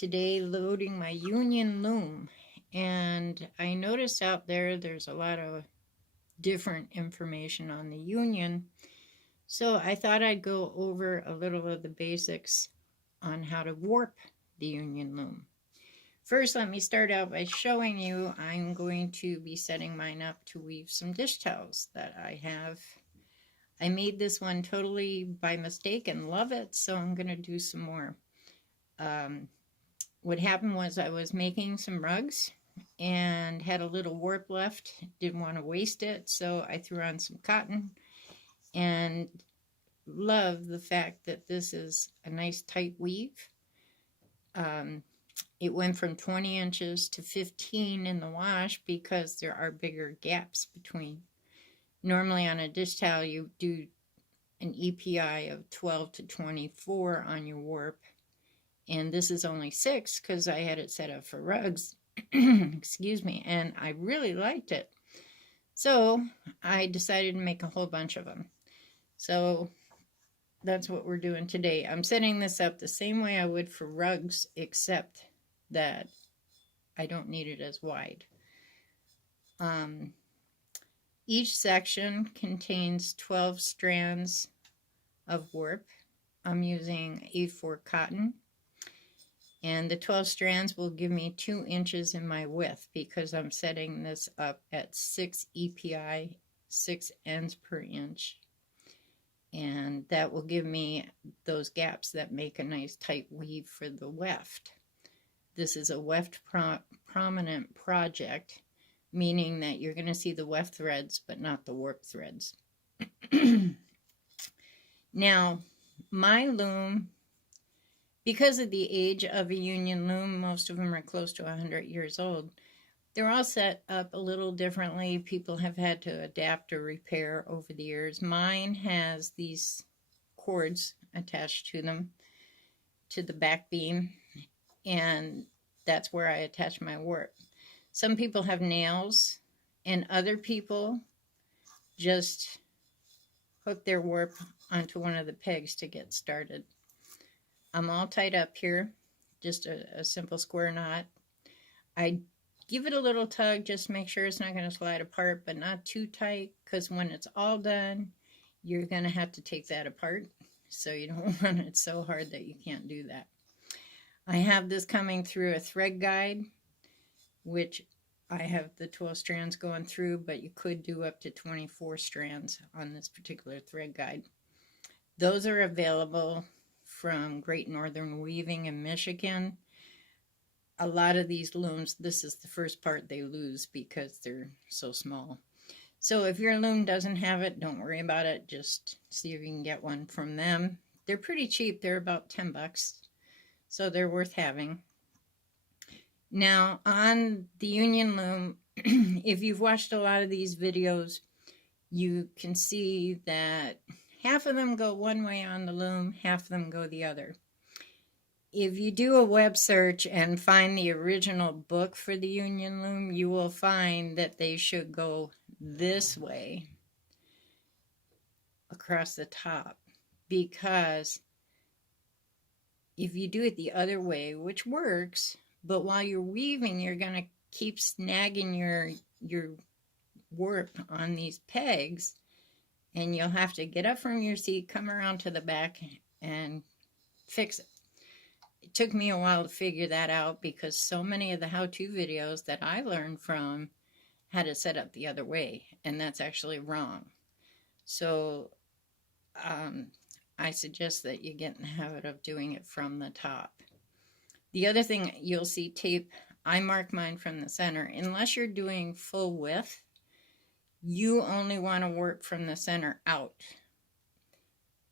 today loading my Union Loom, and I noticed out there's a lot of different information on the Union, so I thought I'd go over a little of the basics on how to warp the Union Loom. First, let me start out by showing you I'm going to be setting mine up to weave some dish towels that I have. I made this one totally by mistake and love it, so I'm going to do some more. What happened was I was making some rugs and had a little warp left. Didn't want to waste it, so I threw on some cotton and love the fact that this is a nice tight weave. It went from 20 inches to 15 in the wash because there are bigger gaps between. Normally on a dish towel you do an EPI of 12 to 24 on your warp, and this is only 6 because I had it set up for rugs. Excuse me, and I really liked it. So I decided to make a whole bunch of them. So that's what we're doing today. I'm setting this up the same way I would for rugs, except that I don't need it as wide. Each section contains 12 strands of warp. I'm using A4 cotton, and the 12 strands will give me 2 inches in my width because I'm setting this up at 6 EPI, 6 ends per inch, and that will give me those gaps that make a nice tight weave for the weft. This is a weft prominent project, meaning that you're going to see the weft threads but not the warp threads. Now, my loom, because of the age of a Union loom, most of them are close to 100 years old. They're all set up a little differently. People have had to adapt or repair over the years. Mine has these cords attached to them, to the back beam, and that's where I attach my warp. Some people have nails, and other people just hook their warp onto one of the pegs to get started. I'm all tied up here, just a simple square knot. I give it a little tug, just make sure it's not going to slide apart, but not too tight, because when it's all done, you're going to have to take that apart. So you don't want it so hard that you can't do that. I have this coming through a thread guide, which I have the 12 strands going through, but you could do up to 24 strands on this particular thread guide. Those are available from Great Northern Weaving in Michigan. A lot of these looms, this is the first part they lose because they're so small. So if your loom doesn't have it, don't worry about it. Just see if you can get one from them. They're pretty cheap. They're about 10 bucks. So they're worth having. Now, on the Union loom, if you've watched a lot of these videos, you can see that half of them go one way on the loom, half of them go the other. If you do a web search and find the original book for the Union loom, you will find that they should go this way across the top, because if you do it the other way, which works, but while you're weaving, you're going to keep snagging your warp on these pegs, and you'll have to get up from your seat, come around to the back, and fix it. It took me a while to figure that out because so many of the how-to videos that I learned from had it set up the other way, and that's actually wrong. So I suggest that you get in the habit of doing it from the top. The other thing, you'll see tape. I mark mine from the center. Unless you're doing full width, you only want to warp from the center out.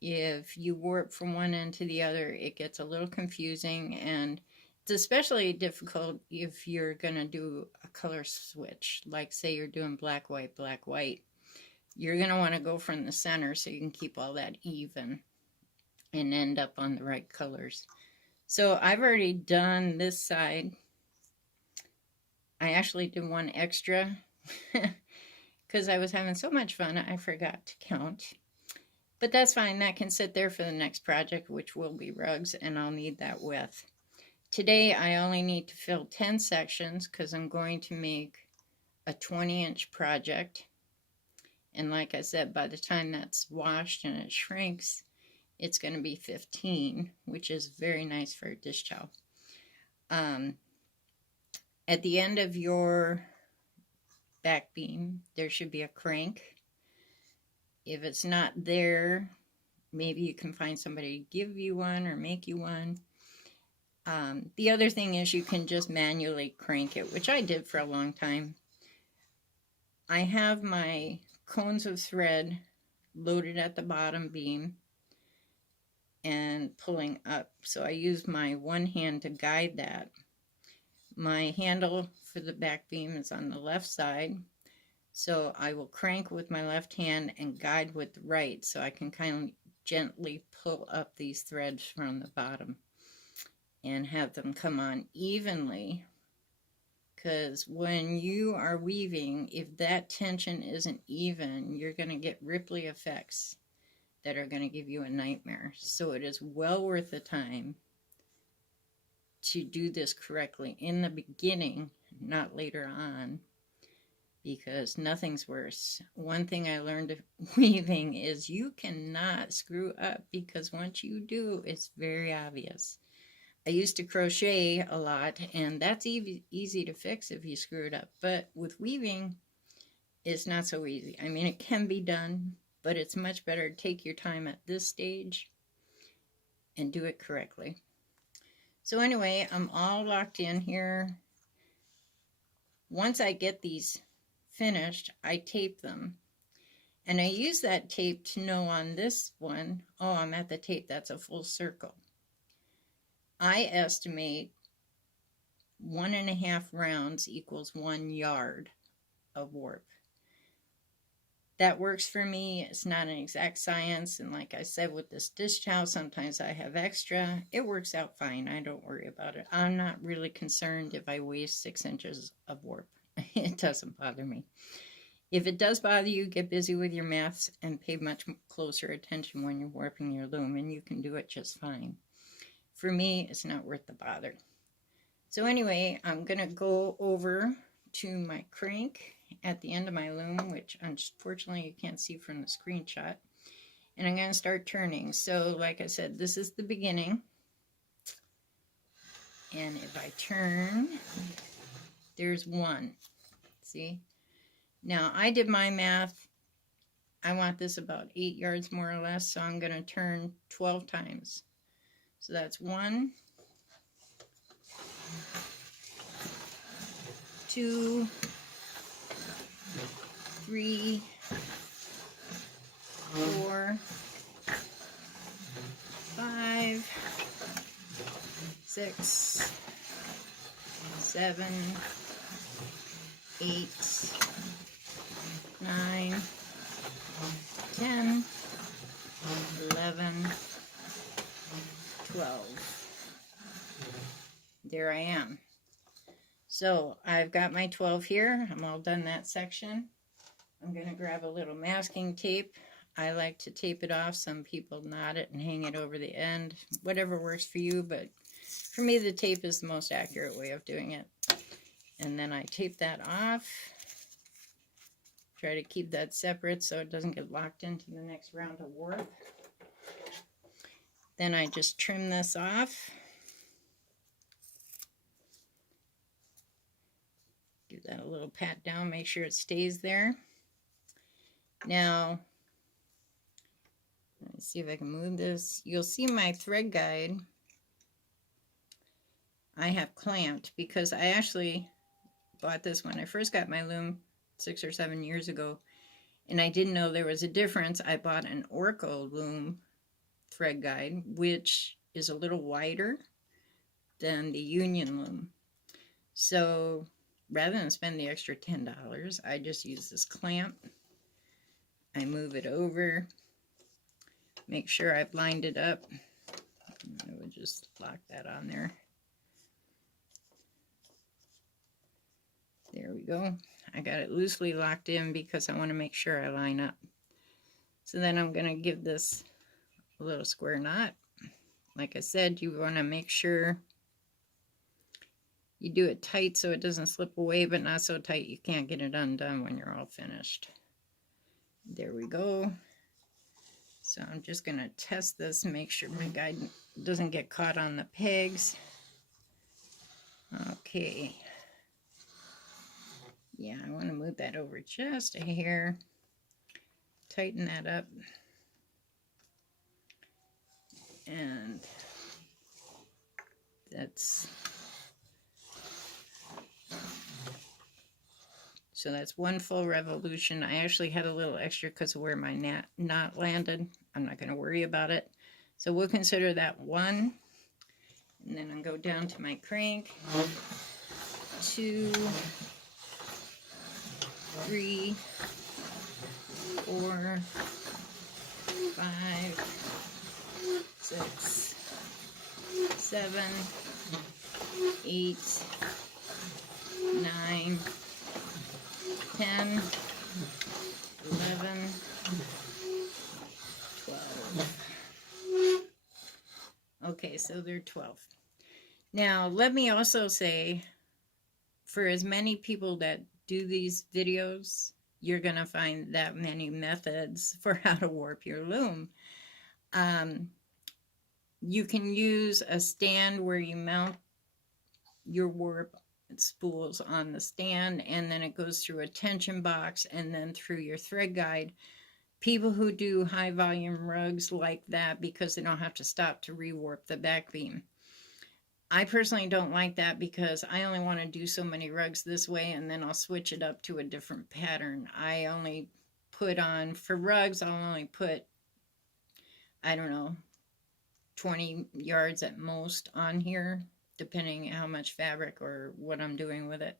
If you warp from one end to the other, it gets a little confusing, and it's especially difficult if you're going to do a color switch. Like say you're doing black, white, black, white. You're going to want to go from the center so you can keep all that even and end up on the right colors. So I've already done this side. I actually did one extra because I was having so much fun I forgot to count. But that's fine. That can sit there for the next project, which will be rugs, and I'll need that width. Today I only need to fill 10 sections because I'm going to make a 20-inch project. And like I said, by the time that's washed and it shrinks, it's going to be 15, which is very nice for a dish towel. At the end of your back beam, there should be a crank. If it's not there, maybe you can find somebody to give you one or make you one. The other thing is you can just manually crank it, which I did for a long time. I have my cones of thread loaded at the bottom beam and pulling up. So I use my one hand to guide that. My handle for the back beam is on the left side. So I will crank with my left hand and guide with the right so I can kind of gently pull up these threads from the bottom and have them come on evenly. Because when you are weaving, if that tension isn't even, you're going to get ripply effects that are going to give you a nightmare. So it is well worth the time to do this correctly in the beginning, not later on, because nothing's worse. One thing I learned weaving is you cannot screw up, because once you do, it's very obvious. I used to crochet a lot, and that's easy to fix if you screw it up. But with weaving, it's not so easy. I mean, it can be done, but it's much better to take your time at this stage and do it correctly. So anyway, I'm all locked in here. Once I get these finished, I tape them. And I use that tape to know on this one, oh, I'm at the tape, that's a full circle. I estimate 1.5 rounds equals 1 yard of warp. That works for me. It's not an exact science, and like I said, with this dish towel, sometimes I have extra. It works out fine. I don't worry about it. I'm not really concerned if I waste 6 inches of warp. It doesn't bother me. If it does bother you, get busy with your maths and pay much closer attention when you're warping your loom, and you can do it just fine. For me, it's not worth the bother. So anyway, I'm going to go over to my crank at the end of my loom, which unfortunately you can't see from the screenshot. And I'm going to start turning. So like I said, this is the beginning. And if I turn, there's 1. See? Now I did my math. I want this about 8 yards more or less, so I'm going to turn 12 times. So that's 1, 2, 3, 4, 5, 6, 7, 8, 9, 10, 11, 12. There I am. So I've got my 12 here. I'm all done that section. I'm going to grab a little masking tape. I like to tape it off. Some people knot it and hang it over the end. Whatever works for you, but for me the tape is the most accurate way of doing it. And then I tape that off. Try to keep that separate so it doesn't get locked into the next round of warp. Then I just trim this off. Give that a little pat down, make sure it stays there. Now, let's see if I can move this. You'll see my thread guide I have clamped because I actually bought this when I first got my loom 6 or 7 years ago, and I didn't know there was a difference. I bought an Orco loom thread guide, which is a little wider than the Union loom. So rather than spend the extra $10, I just use this clamp. I move it over, make sure I've lined it up. I would just lock that on there. There we go. I got it loosely locked in because I want to make sure I line up. So then I'm going to give this a little square knot. Like I said, you want to make sure You do it tight so it doesn't slip away, but not so tight you can't get it undone when you're all finished. There we go. So I'm just going to test this, make sure my guide doesn't get caught on the pegs. Okay. Yeah, I want to move that over just a hair. Tighten that up. And that's... So that's one full revolution. I actually had a little extra because of where my knot landed. I'm not going to worry about it. So we'll consider that one. And then I'll go down to my crank. 2, 3, 4, 5, 6, 7, 8, 9, 10, 11, 12. Okay, so they're 12. Now, let me also say, for as many people that do these videos, you're going to find that many methods for how to warp your loom. You can use a stand where you mount your warp spools on the stand, and then it goes through a tension box and then through your thread guide. People who do high volume rugs like that because they don't have to stop to rewarp the back beam. I personally don't like that because I only want to do so many rugs this way, and then I'll switch it up to a different pattern. I only put on, for rugs, I'll only put, I don't know, 20 yards at most on here, depending how much fabric or what I'm doing with it.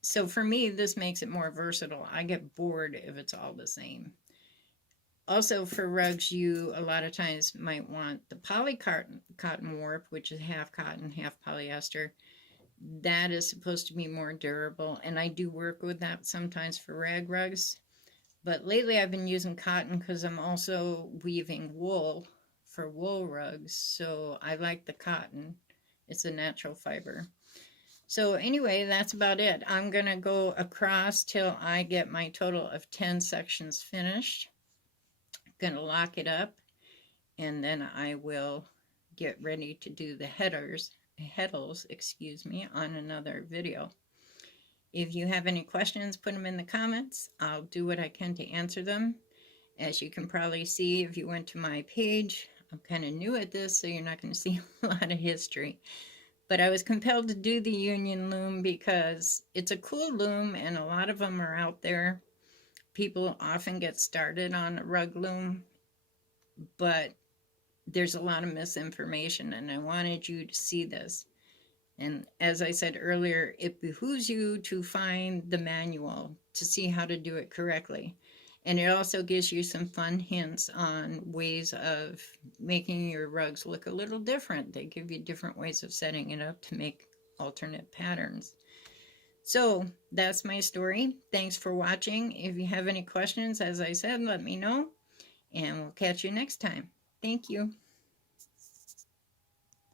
So for me, this makes it more versatile. I get bored if it's all the same. Also, for rugs, you a lot of times might want the poly cotton warp, which is half cotton, half polyester. That is supposed to be more durable, and I do work with that sometimes for rag rugs. But lately I've been using cotton because I'm also weaving wool for wool rugs, so I like the cotton. It's a natural fiber. So anyway, that's about it. I'm going to go across till I get my total of 10 sections finished. Going to lock it up, and then I will get ready to do the heddles, on another video. If you have any questions, put them in the comments. I'll do what I can to answer them. As you can probably see, if you went to my page, I'm kind of new at this, so you're not going to see a lot of history. But I was compelled to do the Union Loom because it's a cool loom, and a lot of them are out there. People often get started on a rug loom, but there's a lot of misinformation, and I wanted you to see this. And as I said earlier, it behooves you to find the manual to see how to do it correctly. And it also gives you some fun hints on ways of making your rugs look a little different. They give you different ways of setting it up to make alternate patterns. So that's my story. Thanks for watching. If you have any questions, as I said, let me know, and we'll catch you next time. Thank you.